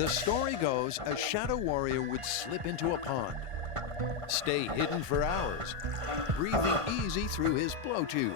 The story goes a shadow warrior would slip into a pond, stay hidden for hours, breathing easy through his blowtube.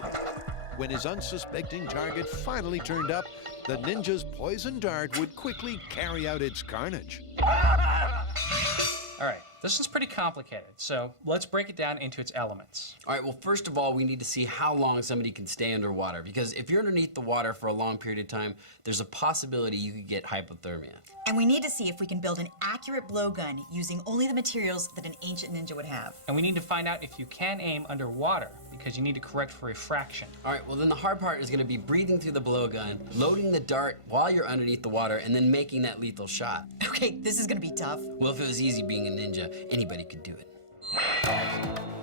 When his unsuspecting target finally turned up, the ninja's poison dart would quickly carry out its carnage. All right, this is pretty complicated, so let's break it down into its elements. All right, well, first of all, we need to see how long somebody can stay underwater, because if you're underneath the water for a long period of time, there's a possibility you could get hypothermia. And we need to see if we can build an accurate blowgun using only the materials that an ancient ninja would have. And we need to find out if you can aim underwater, because you need to correct for refraction. All right, well, then the hard part is going to be breathing through the blowgun, loading the dart while you're underneath the water, and then making that lethal shot. Okay, this is gonna be tough. Well, if it was easy being a ninja, anybody could do it.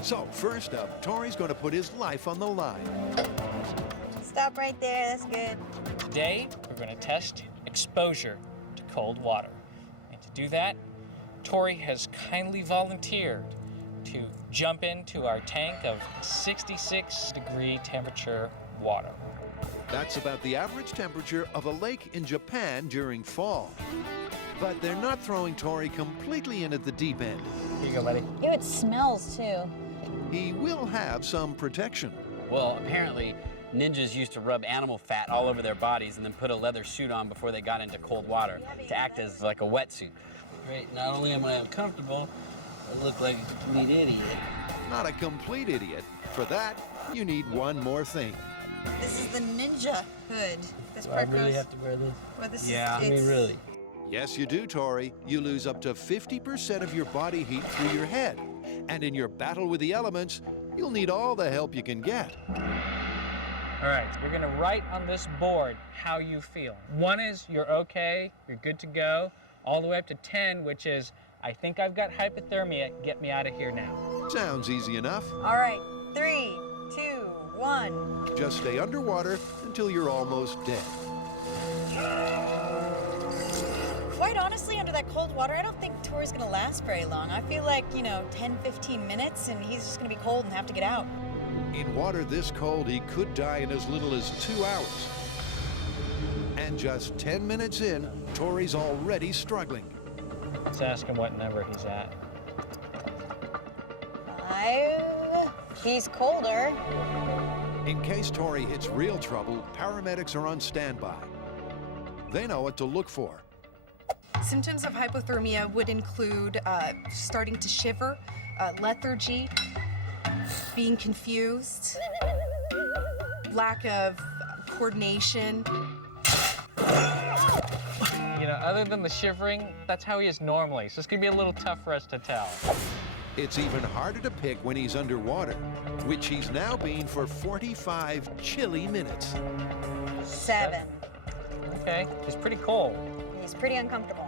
So first up, Tori's going to put his life on the line. Stop right there, that's good. Today, we're going to test exposure to cold water. And to do that, Tori has kindly volunteered to jump into our tank of 66-degree temperature water. That's about the average temperature of a lake in Japan during fall. But they're not throwing Tori completely in at the deep end. Here you go, buddy. Ew, it smells too. He will have some protection. Well, apparently, ninjas used to rub animal fat all over their bodies and then put a leather suit on before they got into cold water to act as like a wetsuit. Right, not only am I uncomfortable, I look like a complete idiot. Not a complete idiot. For that, you need one more thing. This is the ninja hood. This Do I part really goes, have to wear this? well, this Yeah. is, I mean, really. Yes, you do, Tori. You lose up to 50% of your body heat through your head. And in your battle with the elements, you'll need all the help you can get. All right, you're going to write on this board how you feel. 1 is you're okay, you're good to go, all the way up to 10, which is I think I've got hypothermia, get me out of here now. Sounds easy enough. All right, 3, 2, 1. Just stay underwater until you're almost dead. Quite honestly, under that cold water, I don't think Tori's gonna last very long. I feel like, 10, 15 minutes, and he's just gonna be cold and have to get out. In water this cold, he could die in as little as 2 hours. And just 10 minutes in, Tori's already struggling. Let's ask him what number he's at. 5. He's colder. In case Tori hits real trouble, paramedics are on standby. They know what to look for. Symptoms of hypothermia would include starting to shiver, lethargy, being confused, lack of coordination. Other than the shivering, that's how he is normally, so it's going to be a little tough for us to tell. It's even harder to pick when he's underwater, which he's now been for 45 chilly minutes. 7. Okay, he's pretty cold. He's pretty uncomfortable.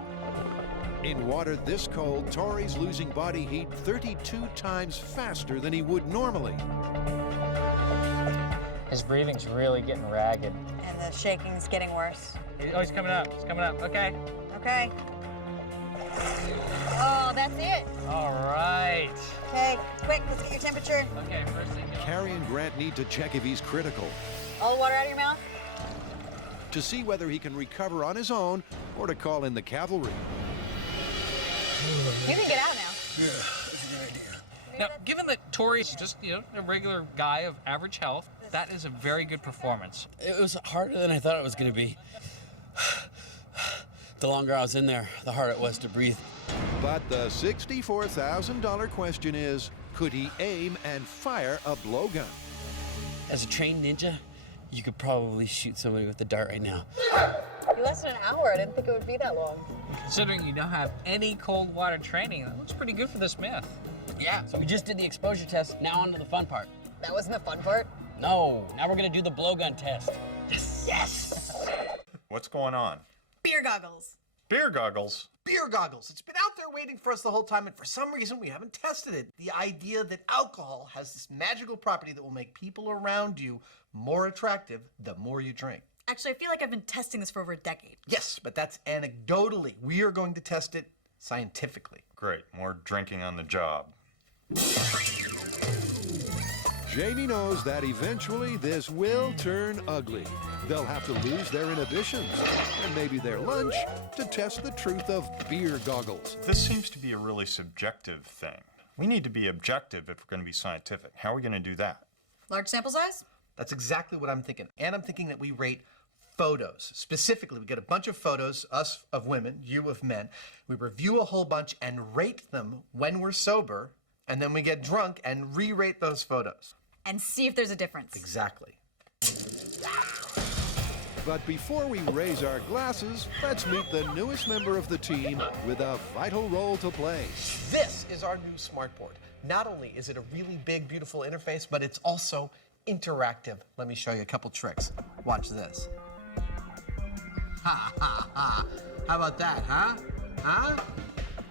In water this cold, Tori's losing body heat 32 times faster than he would normally. His breathing's really getting ragged. And the shaking's getting worse. Oh, he's coming up. He's coming up. Okay. Okay. Oh, that's it. All right. Okay, quick, let's get your temperature. Okay, first thing. Carrie and Grant need to check if he's critical All the water out of your mouth? to see whether he can recover on his own or to call in the cavalry. You can get out now. Now, given that Tori's just, a regular guy of average health, that is a very good performance. It was harder than I thought it was going to be. The longer I was in there, the harder it was to breathe. But the $64,000 question is, could he aim and fire a blowgun? As a trained ninja, you could probably shoot somebody with a dart right now. You lasted an hour. I didn't think it would be that long. Considering you don't have any cold water training, that looks pretty good for this myth. Yeah, so we just did the exposure test. Now on to the fun part. That wasn't the fun part. No, now we're going to do the blowgun test. Yes! Yes! What's going on? Beer goggles. Beer goggles? Beer goggles. It's been out there waiting for us the whole time, and for some reason we haven't tested it. The idea that alcohol has this magical property that will make people around you more attractive the more you drink. Actually, I feel like I've been testing this for over a decade. Yes, but that's anecdotally. We are going to test it scientifically. Great, more drinking on the job. Jamie knows that eventually this will turn ugly. They'll have to lose their inhibitions and maybe their lunch to test the truth of beer goggles. This seems to be a really subjective thing. We need to be objective if we're going to be scientific. How are we going to do that? Large sample size? That's exactly what I'm thinking. And I'm thinking that we rate photos. Specifically, we get a bunch of photos, us of women, you of men. We review a whole bunch and rate them when we're sober, and then we get drunk and re-rate those photos. And see if there's a difference. Exactly. But before we raise our glasses, let's meet the newest member of the team with a vital role to play. This is our new smartboard. Not only is it a really big, beautiful interface, but it's also interactive. Let me show you a couple tricks. Watch this. Ha, ha, ha. How about that, huh? Huh?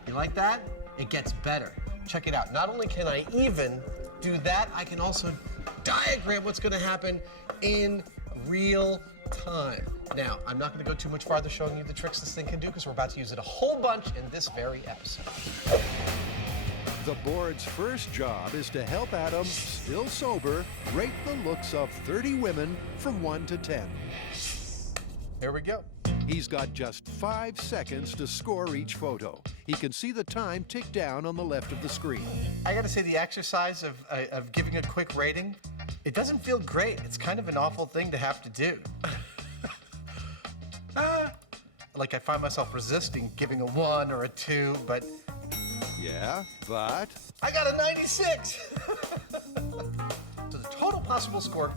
You like that? It gets better. Check it out. Not only can I even do that, I can also diagram what's going to happen in real time. Now, I'm not going to go too much farther showing you the tricks this thing can do because we're about to use it a whole bunch in this very episode. The board's first job is to help Adam, still sober, rate the looks of 30 women from 1 to 10. Here we go. He's got just 5 seconds to score each photo. He can see the time tick down on the left of the screen. I gotta say, the exercise of giving a quick rating, it doesn't feel great. It's kind of an awful thing to have to do. Like I find myself resisting giving a 1 or a 2, but... Yeah, but... I got a 96! So the total possible score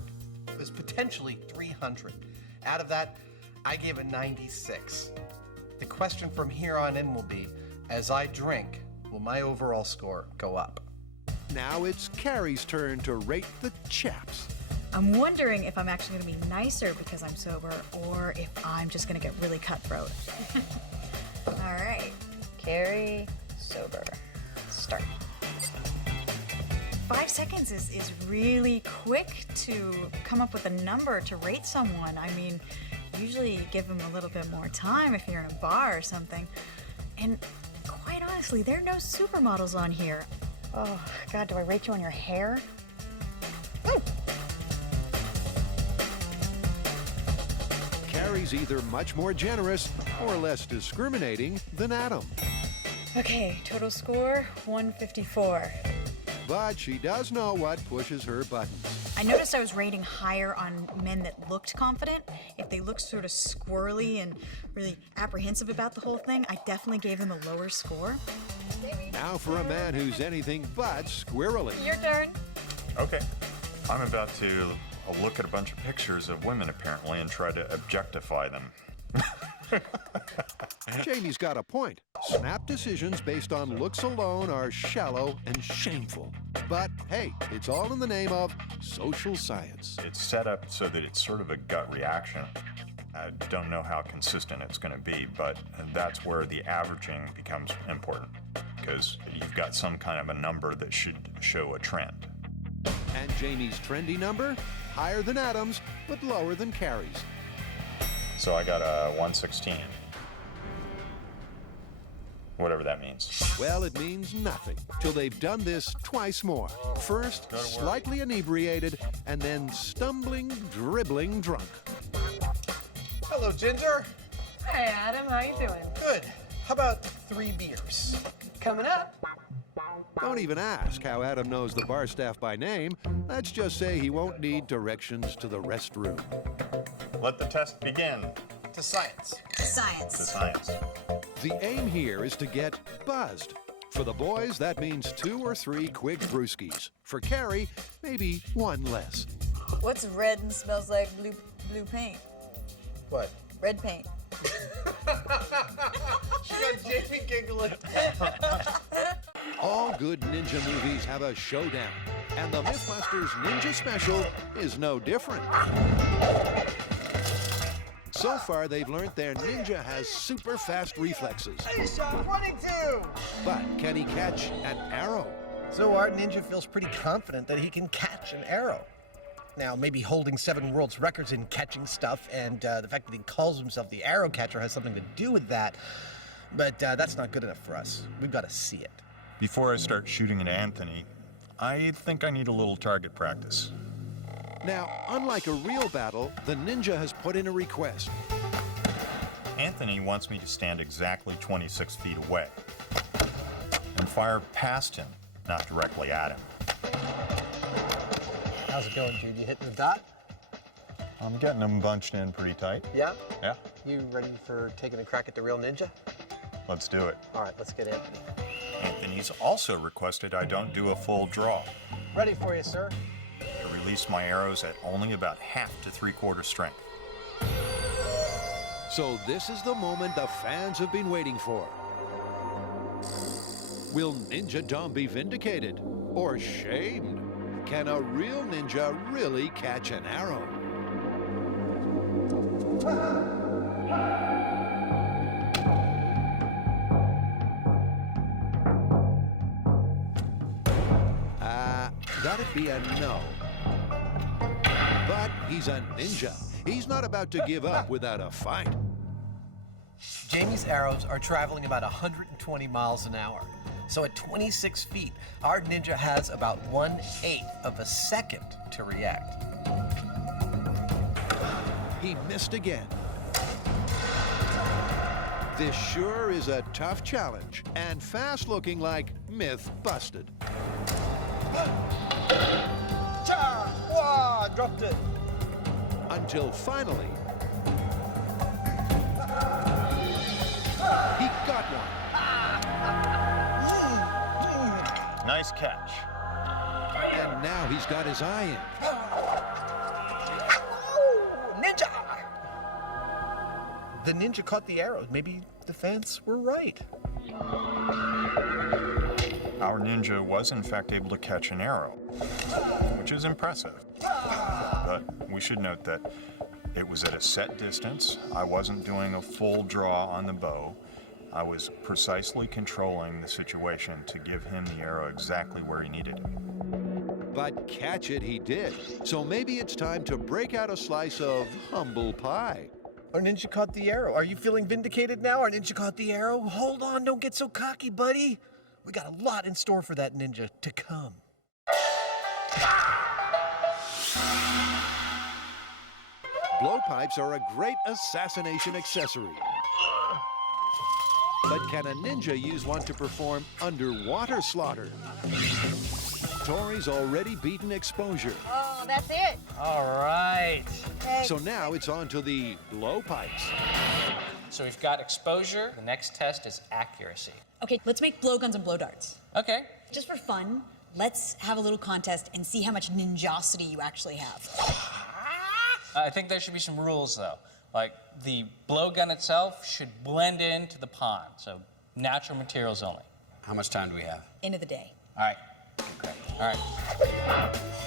is potentially 300. Out of that, I gave a 96. The question from here on in will be, as I drink, will my overall score go up? Now it's Carrie's turn to rate the chaps. I'm wondering if I'm actually going to be nicer because I'm sober or if I'm just going to get really cutthroat. All right. Carrie, sober. Start. 5 seconds is really quick to come up with a number to rate someone. I mean, usually you give them a little bit more time if you're in a bar or something. And quite honestly, there are no supermodels on here. Oh, God, do I rate you on your hair? Carrie's either much more generous or less discriminating than Adam. Okay, total score 154. But she does know what pushes her buttons. I noticed I was rating higher on men that looked confident. If they looked sort of squirrely and really apprehensive about the whole thing, I definitely gave them a lower score. Now for a man who's anything but squirrely. Your turn. Okay. I'm about to look at a bunch of pictures of women, apparently, and try to objectify them. Jamie's got a point. Snap decisions based on looks alone are shallow and shameful. But hey, it's all in the name of social science. It's set up so that it's sort of a gut reaction. I don't know how consistent it's going to be, but that's where the averaging becomes important, because you've got some kind of a number that should show a trend. And Jamie's trendy number? Higher than Adam's, but lower than Carrie's. So I got a 116. Whatever that means. Well, it means nothing till they've done this twice more. First, slightly inebriated, and then stumbling, dribbling drunk. Hello, Ginger. Hey, Adam, how you doing? Good. How about 3 beers? Coming up. Don't even ask how Adam knows the bar staff by name. Let's just say he won't need directions to the restroom. Let the test begin. To science. Science. To science. The aim here is to get buzzed. For the boys, that means 2 or 3 quick brewskis. For Carrie, maybe 1 less. What's red and smells like blue paint? What? Red paint. She got Jamie giggling. All good ninja movies have a showdown, and the MythBusters Ninja Special is no different. So far, they've learned their ninja has super fast reflexes. He shot 22! But can he catch an arrow? So our ninja feels pretty confident that he can catch an arrow. Now, maybe holding 7 world's records in catching stuff and the fact that he calls himself the arrow catcher has something to do with that. But that's not good enough for us. We've got to see it. Before I start shooting at Anthony, I think I need a little target practice. Now, unlike a real battle, the ninja has put in a request. Anthony wants me to stand exactly 26 feet away and fire past him, not directly at him. How's it going, Jude? You hitting the dot? I'm getting him bunched in pretty tight. Yeah? Yeah, You ready for taking a crack at the real ninja? let's do it. All right, let's get Anthony. Anthony's also requested I don't do a full draw, Ready for you, sir. to release my arrows at only about half to 3/4 strength. So this is the moment the fans have been waiting for. Will Ninja Dom be vindicated or shamed? Can a real ninja really catch an arrow? That'd be a no. But he's a ninja. He's not about to give up without a fight. Jamie's arrows are traveling about 120 miles an hour. So at 26 feet, our ninja has about 1/8 of a second to react. He missed again. This sure is a tough challenge, and fast looking like myth busted. Cha! Wah! Dropped it. Until finally, he got one. Nice catch. And now he's got his eye in. Ninja! The ninja caught the arrow. Maybe the fans were right. Our ninja was in fact able to catch an arrow, which is impressive. But we should note that it was at a set distance. I wasn't doing a full draw on the bow. I was precisely controlling the situation to give him the arrow exactly where he needed it. But catch it he did. So maybe it's time to break out a slice of humble pie. Our ninja caught the arrow. Are you feeling vindicated now? Our ninja caught the arrow? Hold on, don't get so cocky, buddy. We got a lot in store for that ninja to come. Blowpipes are a great assassination accessory. But can a ninja use one to perform underwater slaughter? Tori's already beaten exposure. Oh, that's it. All right. So now it's on to the blowpipes. So we've got exposure. The next test is accuracy. Okay, let's make blowguns and blow darts. Okay. Just for fun, let's have a little contest and see how much ninjosity you actually have. I think there should be some rules, though. Like, the blowgun itself should blend into the pond, so natural materials only. How much time do we have? End of the day. All right. Okay. All right.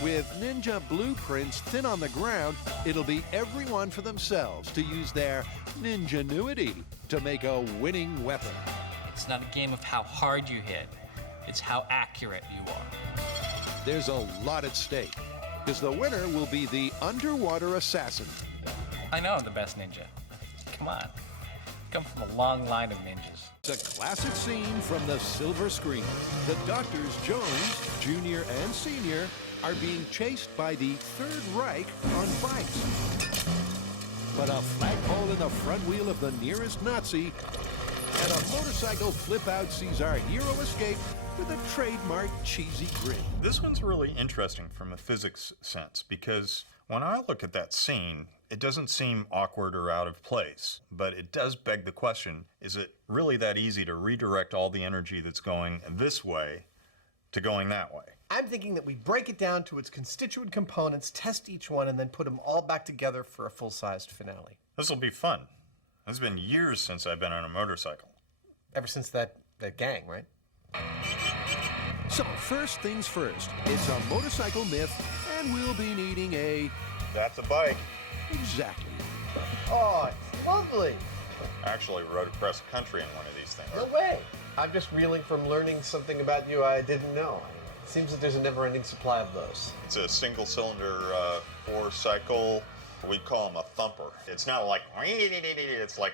With ninja blueprints thin on the ground, it'll be everyone for themselves to use their ninjanuity to make a winning weapon. It's not a game of how hard you hit. It's how accurate you are. There's a lot at stake, because the winner will be the underwater assassin. I know I'm the best ninja. Come on. Come from a long line of ninjas. It's a classic scene from the silver screen. The Doctors Jones, Jr. and Sr. are being chased by the Third Reich on bikes. But a flagpole in the front wheel of the nearest Nazi and a motorcycle flip-out sees our hero escape with a trademark cheesy grin. This one's really interesting from a physics sense because when I look at that scene, it doesn't seem awkward or out of place, but it does beg the question, is it really that easy to redirect all the energy that's going this way to going that way? I'm thinking that we break it down to its constituent components, test each one, and then put them all back together for a full-sized finale. This will be fun. It's been years since I've been on a motorcycle. Ever since that gang, right? So first things first, it's a motorcycle myth, and we'll be needing a... That's a bike. Exactly. Oh, it's lovely. Actually rode across the country in one of these things. No way. I'm just reeling from learning something about you I didn't know. It seems that there's a never-ending supply of those. It's a single-cylinder four-cycle. We call them a thumper. It's not like, it's like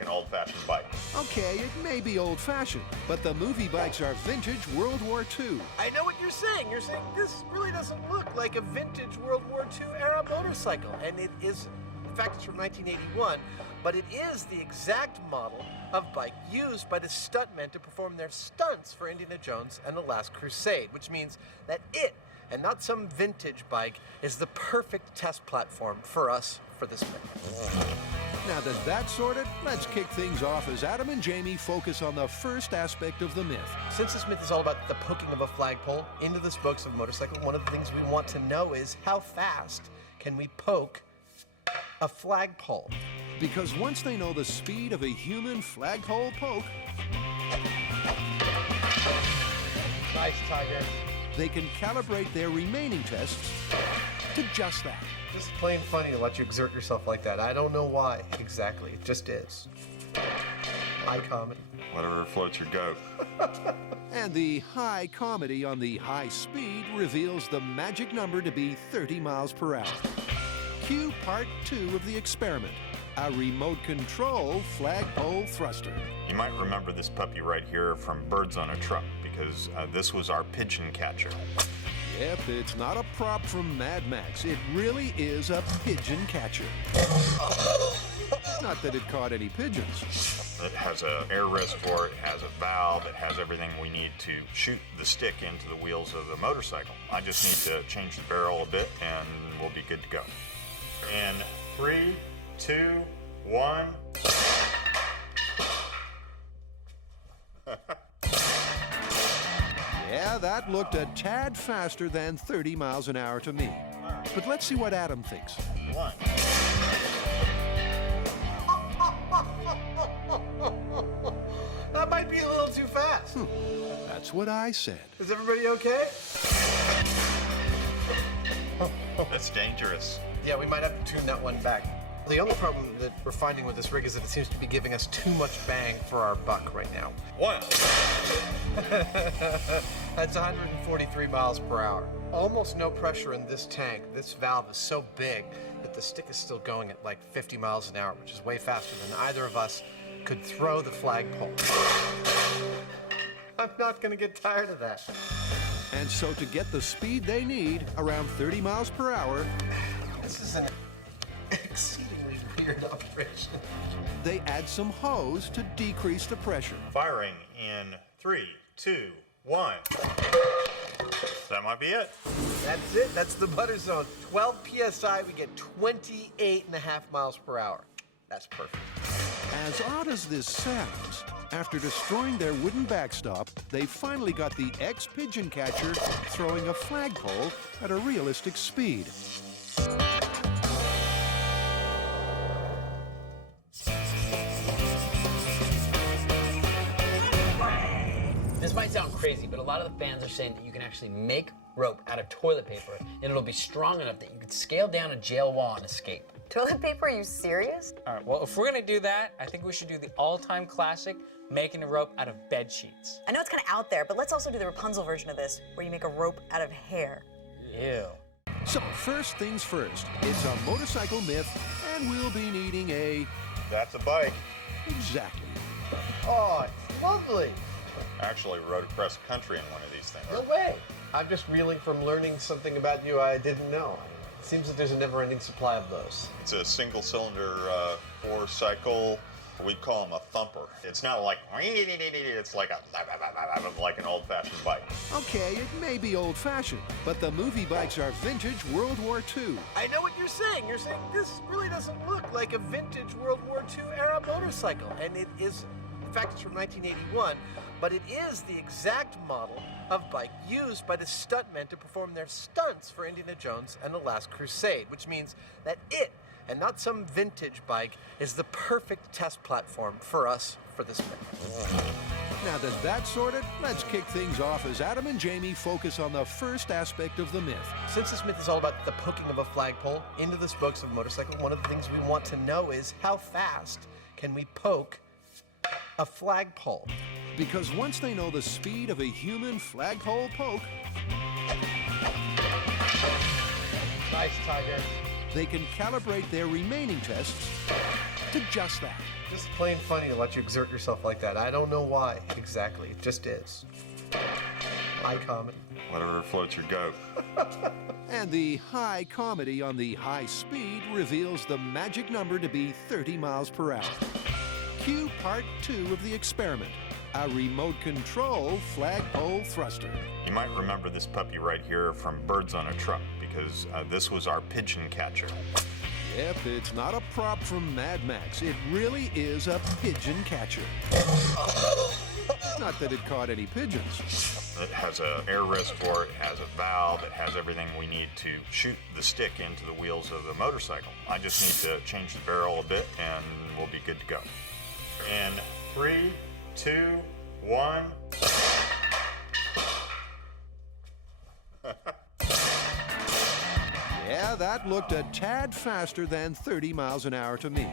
an old-fashioned bike. Okay, it may be old-fashioned, but the movie bikes are vintage World War II. I know what you're saying. You're saying this really doesn't look like a vintage World War II era motorcycle, and it isn't. In fact, it's from 1981, but it is the exact model of bike used by the stuntmen to perform their stunts for Indiana Jones and the Last Crusade, which means that it, and not some vintage bike, is the perfect test platform for us for this myth. Now that that's sorted, let's kick things off as Adam and Jamie focus on the first aspect of the myth. Since this myth is all about the poking of a flagpole into the spokes of a motorcycle, one of the things we want to know is how fast can we poke a flagpole? Because once they know the speed of a human flagpole poke, Nice, Tiger. they can calibrate their remaining tests to just that. Just plain funny to let you exert yourself like that. I don't know why exactly. It just is. High comedy. Whatever floats your goat. And the high comedy on the high speed reveals the magic number to be 30 miles per hour. Cue part 2 of the experiment, a remote control flagpole thruster. You might remember this puppy right here from Birds on a Truck because this was our pigeon catcher. Yep, it's not a prop from Mad Max. It really is a pigeon catcher. Not that it caught any pigeons. It has an air reservoir, it has a valve, it has everything we need to shoot the stick into the wheels of the motorcycle. I just need to change the barrel a bit and we'll be good to go. In 3, 2, 1. Yeah, that looked a tad faster than 30 miles an hour to me. But let's see what Adam thinks. 1. That might be a little too fast. That's what I said. Is everybody okay? That's dangerous. Yeah, we might have to tune that one back. The only problem that we're finding with this rig is that it seems to be giving us too much bang for our buck right now. 1. That's 143 miles per hour. Almost no pressure in this tank. This valve is so big that the stick is still going at like 50 miles an hour, which is way faster than either of us could throw the flagpole. I'm not going to get tired of that. And so to get the speed they need, around 30 miles per hour, This is an exceedingly weird operation. they add some hose to decrease the pressure. Firing in 3, 2, 1. That might be it. That's it. That's the butter zone. 12 PSI, we get 28.5 miles per hour. That's perfect. As odd as this sounds, after destroying their wooden backstop, they finally got the ex-pigeon catcher throwing a flagpole at a realistic speed. This might sound crazy, but a lot of the fans are saying that you can actually make rope out of toilet paper, and it'll be strong enough that you could scale down a jail wall and escape. Toilet paper? Are you serious? All right, well, if we're gonna do that, I think we should do the all-time classic, making a rope out of bed sheets. I know it's kind of out there, but let's also do the Rapunzel version of this, where you make a rope out of hair. Ew. So first things first, it's a motorcycle myth, and we'll be needing a... That's a bike. Exactly. Oh, it's lovely. Actually rode across the country in one of these things. No way. I'm just reeling from learning something about you I didn't know. It seems that there's a never-ending supply of those. It's a single-cylinder 4-cycle. We call them a thumper. It's not like it's like an old-fashioned bike. Okay, it may be old-fashioned, but the movie bikes are vintage World War II. I know what you're saying. You're saying this really doesn't look like a vintage World War II era motorcycle, and it isn't. In fact, it's from 1981, but it is the exact model of bike used by the stuntmen to perform their stunts for Indiana Jones and the Last Crusade, which means that it, and not some vintage bike, is the perfect test platform for us for this myth. Now that that's sorted, let's kick things off as Adam and Jamie focus on the first aspect of the myth. Since this myth is all about the poking of a flagpole into the spokes of a motorcycle, one of the things we want to know is how fast can we poke a flagpole? Because once they know the speed of a human flagpole poke, Nice, Tiger. they can calibrate their remaining tests to just that. Just plain funny to let you exert yourself like that. I don't know why exactly. It just is. High comedy. Whatever floats your goat. And the high comedy on the high speed reveals the magic number to be 30 miles per hour. Cue part 2 of the experiment, a remote control flagpole thruster. You might remember this puppy right here from Birds on a Truck because this was our pigeon catcher. Yep, it's not a prop from Mad Max. It really is a pigeon catcher. Not that it caught any pigeons. It has an air reservoir, it has a valve, it has everything we need to shoot the stick into the wheels of the motorcycle. I just need to change the barrel a bit and we'll be good to go. In 3, 2, 1. Yeah, that looked a tad faster than 30 miles an hour to me.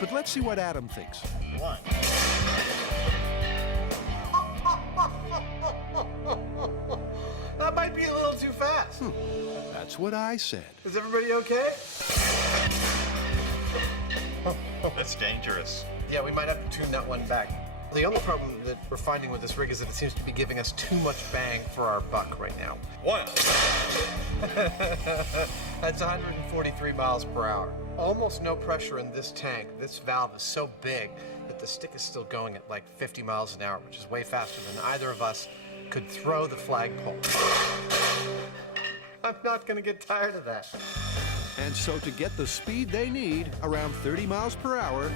But let's see what Adam thinks. 1. That might be a little too fast. That's what I said. Is everybody okay? That's dangerous. Yeah, we might have to tune that one back. The only problem that we're finding with this rig is that it seems to be giving us too much bang for our buck right now. 1. That's 143 miles per hour. Almost no pressure in this tank. This valve is so big that the stick is still going at like 50 miles an hour, which is way faster than either of us could throw the flagpole. I'm not going to get tired of that. And so to get the speed they need, around 30 miles per hour,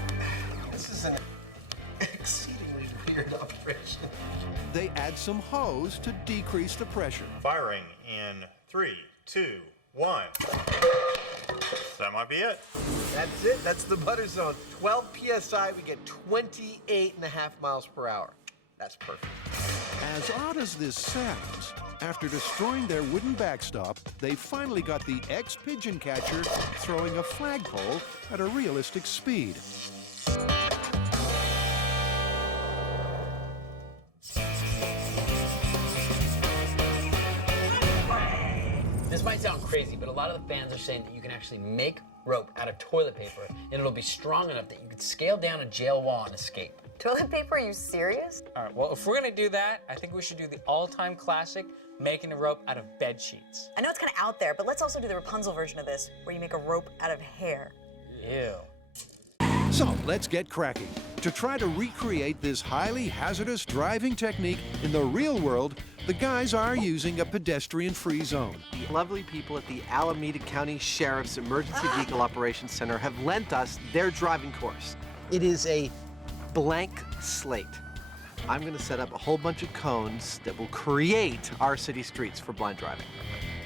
This is an exceedingly weird operation. they add some hose to decrease the pressure. Firing in 3, 2, 1. That might be it. That's it. That's the butter zone. 12 PSI, we get 28.5 miles per hour. That's perfect. As odd as this sounds, after destroying their wooden backstop, they finally got the ex-pigeon catcher throwing a flagpole at a realistic speed. This might sound crazy, but a lot of the fans are saying that you can actually make rope out of toilet paper, and it'll be strong enough that you could scale down a jail wall and escape. Toilet paper? Are you serious? All right, well, if we're gonna do that, I think we should do the all-time classic, making a rope out of bed sheets. I know it's kind of out there, but let's also do the Rapunzel version of this, where you make a rope out of hair. Ew. So let's get cracking. To try to recreate this highly hazardous driving technique in the real world, the guys are using a pedestrian-free zone. The lovely people at the Alameda County Sheriff's Emergency Vehicle Operations Center have lent us their driving course. It is a blank slate. I'm going to set up a whole bunch of cones that will create our city streets for blind driving.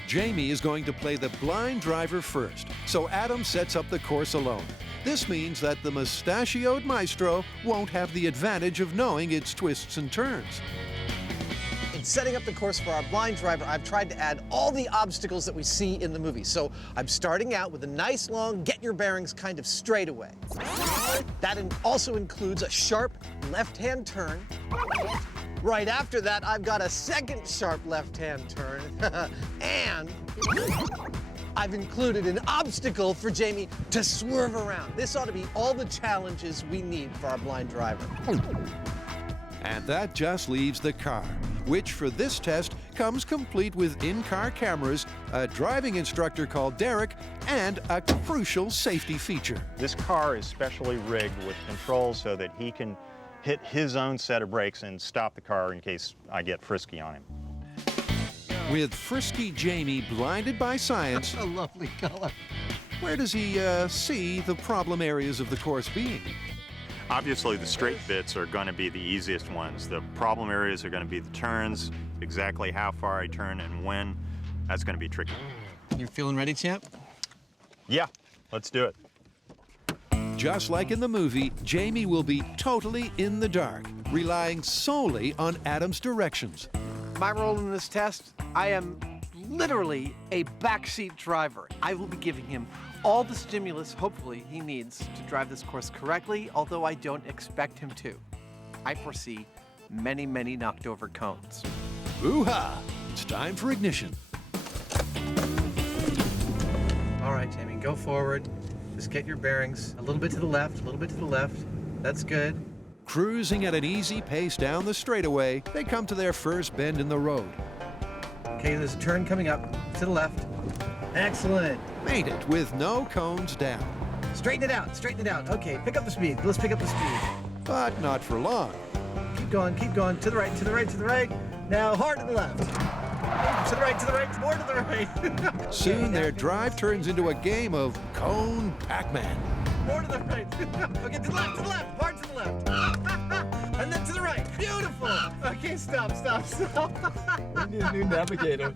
Jamie is going to play the blind driver first, so Adam sets up the course alone. This means that the mustachioed maestro won't have the advantage of knowing its twists and turns. In setting up the course for our blind driver, I've tried to add all the obstacles that we see in the movie. So I'm starting out with a nice long get your bearings kind of straightaway. That also includes a sharp left-hand turn. Right after that, I've got a second sharp left-hand turn. And I've included an obstacle for Jamie to swerve around. This ought to be all the challenges we need for our blind driver. And that just leaves the car, which for this test comes complete with in-car cameras, a driving instructor called Derek, and a crucial safety feature. This car is specially rigged with controls so that he can hit his own set of brakes and stop the car in case I get frisky on him. With frisky Jamie blinded by science, A lovely color. where does he see the problem areas of the course being? Obviously, the straight bits are going to be the easiest ones. The problem areas are going to be the turns, exactly how far I turn and when. That's going to be tricky. You feeling ready, champ? Yeah, let's do it. Just like in the movie, Jamie will be totally in the dark, relying solely on Adam's directions. My role in this test, I am literally a backseat driver. I will be giving him all the stimulus, hopefully, he needs to drive this course correctly, although I don't expect him to. I foresee many, many knocked over cones. Ooh-ha! It's time for ignition. All right, Jamie, go forward. Just get your bearings. A little bit to the left, a little bit to the left. That's good. Cruising at an easy pace down the straightaway, they come to their first bend in the road. Okay, there's a turn coming up to the left. Excellent. Made it with no cones down. Straighten it out, straighten it out. Okay, pick up the speed. Let's pick up the speed. But not for long. Keep going, keep going. To the right, to the right, to the right. Now hard to the left. To the right, to the right, more to the right. Soon their drive turns into a game of Cone Pac-Man. More to the right. Okay, to the left, hard to the left. And then to the right. Beautiful. Okay, stop. We need a new navigator.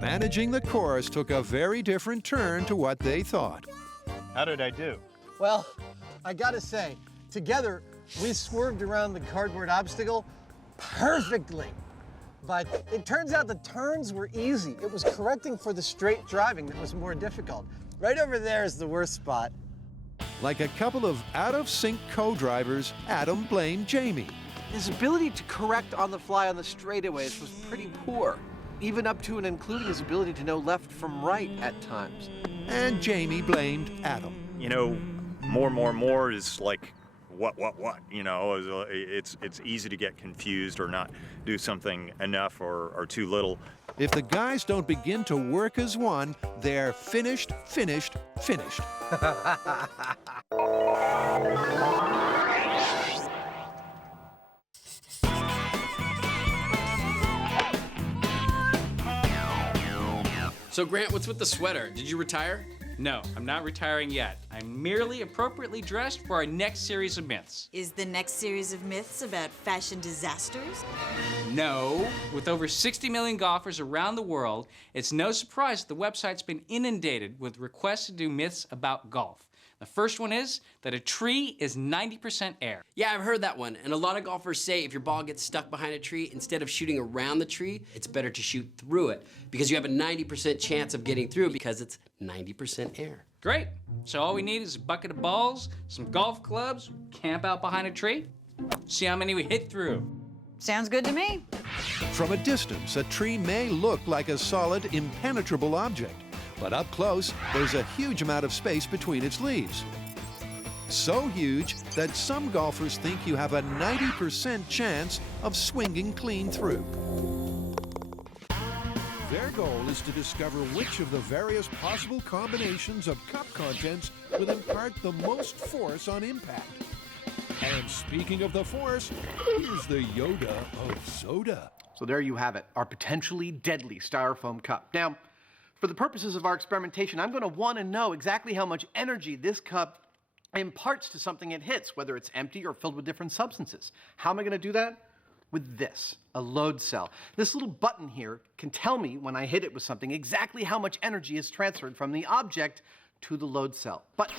Managing the course took a very different turn to what they thought. How did I do? Well, I gotta say, together we swerved around the cardboard obstacle perfectly. But it turns out the turns were easy. It was correcting for the straight driving that was more difficult. Right over there is the worst spot. Like a couple of out-of-sync co-drivers, Adam blamed Jamie. His ability to correct on the fly on the straightaways was pretty poor, even up to and including his ability to know left from right at times. And Jamie blamed Adam. You know, more is like what? You know, it's easy to get confused or not do something enough or too little. If the guys don't begin to work as one, they're finished. So Grant, what's with the sweater? Did you retire? No, I'm not retiring yet. I'm merely appropriately dressed for our next series of myths. Is the next series of myths about fashion disasters? No. With over 60 million golfers around the world, it's no surprise that the website's been inundated with requests to do myths about golf. The first one is that a tree is 90% air. Yeah, I've heard that one. And a lot of golfers say if your ball gets stuck behind a tree, instead of shooting around the tree, it's better to shoot through it because you have a 90% chance of getting through because it's 90% air. Great. So all we need is a bucket of balls, some golf clubs, camp out behind a tree, see how many we hit through. Sounds good to me. From a distance, a tree may look like a solid, impenetrable object. But up close, there's a huge amount of space between its leaves. So huge that some golfers think you have a 90% chance of swinging clean through. Their goal is to discover which of the various possible combinations of cup contents will impart the most force on impact. And speaking of the force, here's the Yoda of soda. So there you have it, our potentially deadly styrofoam cup. Now, for the purposes of our experimentation, I'm going to want to know exactly how much energy this cup imparts to something it hits, whether it's empty or filled with different substances. How am I going to do that? With this, a load cell. This little button here can tell me when I hit it with something exactly how much energy is transferred from the object to the load cell. But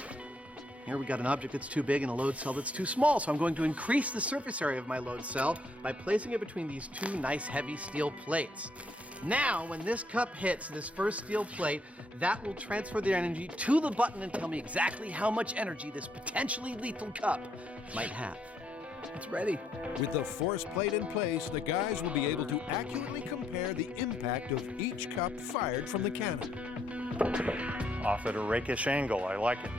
here we got an object that's too big and a load cell that's too small, so I'm going to increase the surface area of my load cell by placing it between these two nice heavy steel plates. Now, when this cup hits this first steel plate, that will transfer the energy to the button and tell me exactly how much energy this potentially lethal cup might have. It's ready. With the force plate in place, the guys will be able to accurately compare the impact of each cup fired from the cannon. Off at a rakish angle, I like it.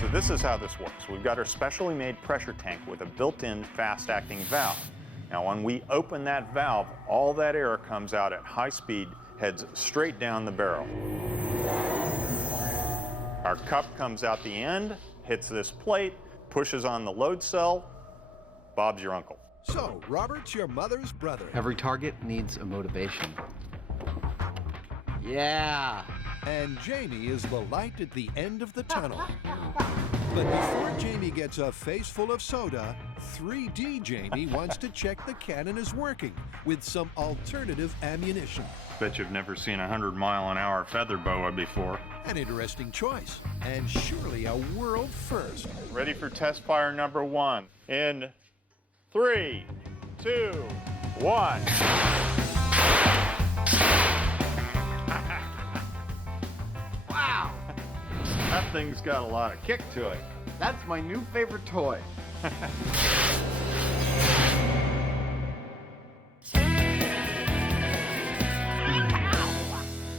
So this is how this works. We've got our specially made pressure tank with a built-in fast-acting valve. Now, when we open that valve, all that air comes out at high speed, heads straight down the barrel. Our cup comes out the end, hits this plate, pushes on the load cell. Bob's your uncle. So, Robert's your mother's brother. Every target needs a motivation. Yeah. And Jamie is the light at the end of the tunnel. But before Jamie gets a face full of soda, 3D Jamie wants to check the cannon is working with some alternative ammunition. Bet you've never seen a 100-mile-an-hour feather boa before. An interesting choice, and surely a world first. Ready for test fire number 1. In 3, 2, 1. Wow. That thing's got a lot of kick to it. That's my new favorite toy.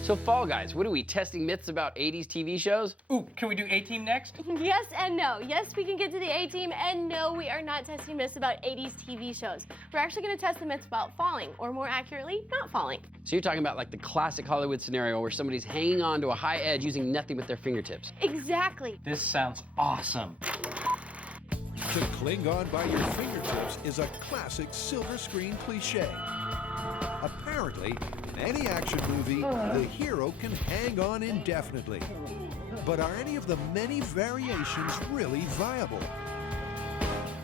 So Fall Guys, what are we, testing myths about 80s TV shows? Ooh, can we do A-Team next? Yes and no. Yes, we can get to the A-Team, and no, we are not testing myths about 80s TV shows. We're actually going to test the myths about falling, or more accurately, not falling. So you're talking about like the classic Hollywood scenario where somebody's hanging on to a high edge using nothing but their fingertips. Exactly. This sounds awesome. To cling on by your fingertips is a classic silver screen cliche. Apparently, in any action movie, the hero can hang on indefinitely. But are any of the many variations really viable?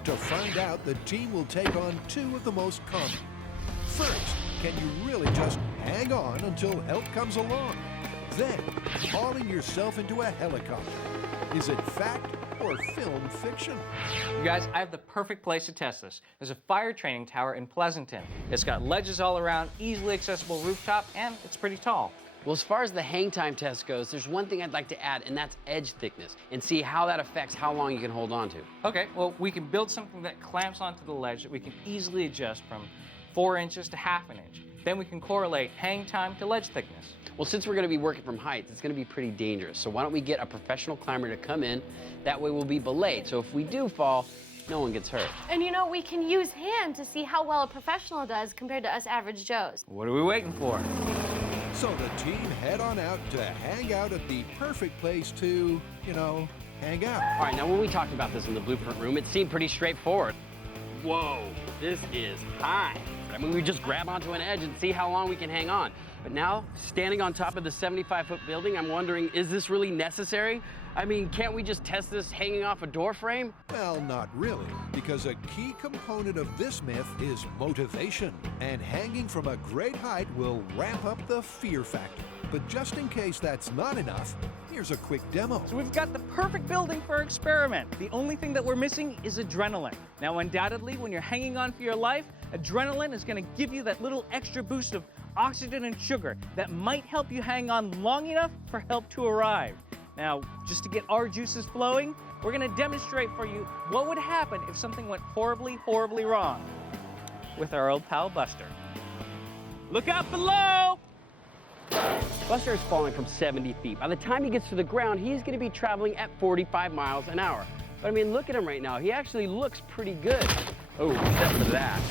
To find out, the team will take on two of the most common. First, can you really just hang on until help comes along? Then, hauling yourself into a helicopter. Is it fact or film fiction? You guys, I have the perfect place to test this. There's a fire training tower in Pleasanton. It's got ledges all around, easily accessible rooftop, and it's pretty tall. Well, as far as the hang time test goes, there's one thing I'd like to add, and that's edge thickness, and see how that affects how long you can hold on to. Okay, well, we can build something that clamps onto the ledge that we can easily adjust from 4 inches to ½ an inch. Then we can correlate hang time to ledge thickness. Well, since we're going to be working from heights, it's going to be pretty dangerous. So why don't we get a professional climber to come in? That way we'll be belayed. So if we do fall, no one gets hurt. And you know, we can use him to see how well a professional does compared to us average Joes. What are we waiting for? So the team head on out to hang out at the perfect place to, hang out. All right, now when we talked about this in the blueprint room, it seemed pretty straightforward. Whoa, this is high. I mean, we just grab onto an edge and see how long we can hang on. But now, standing on top of the 75-foot building, I'm wondering, is this really necessary? I mean, can't we just test this hanging off a door frame? Well, not really, because a key component of this myth is motivation, and hanging from a great height will ramp up the fear factor. But just in case that's not enough, here's a quick demo. So we've got the perfect building for our experiment. The only thing that we're missing is adrenaline. Now, undoubtedly, when you're hanging on for your life, adrenaline is going to give you that little extra boost of oxygen and sugar that might help you hang on long enough for help to arrive. Now, just to get our juices flowing, we're going to demonstrate for you what would happen if something went horribly, horribly wrong with our old pal Buster. Look out below! Buster is falling from 70 feet. By the time he gets to the ground, he's going to be traveling at 45 miles an hour. But I mean, look at him right now. He actually looks pretty good. Oh, except for that.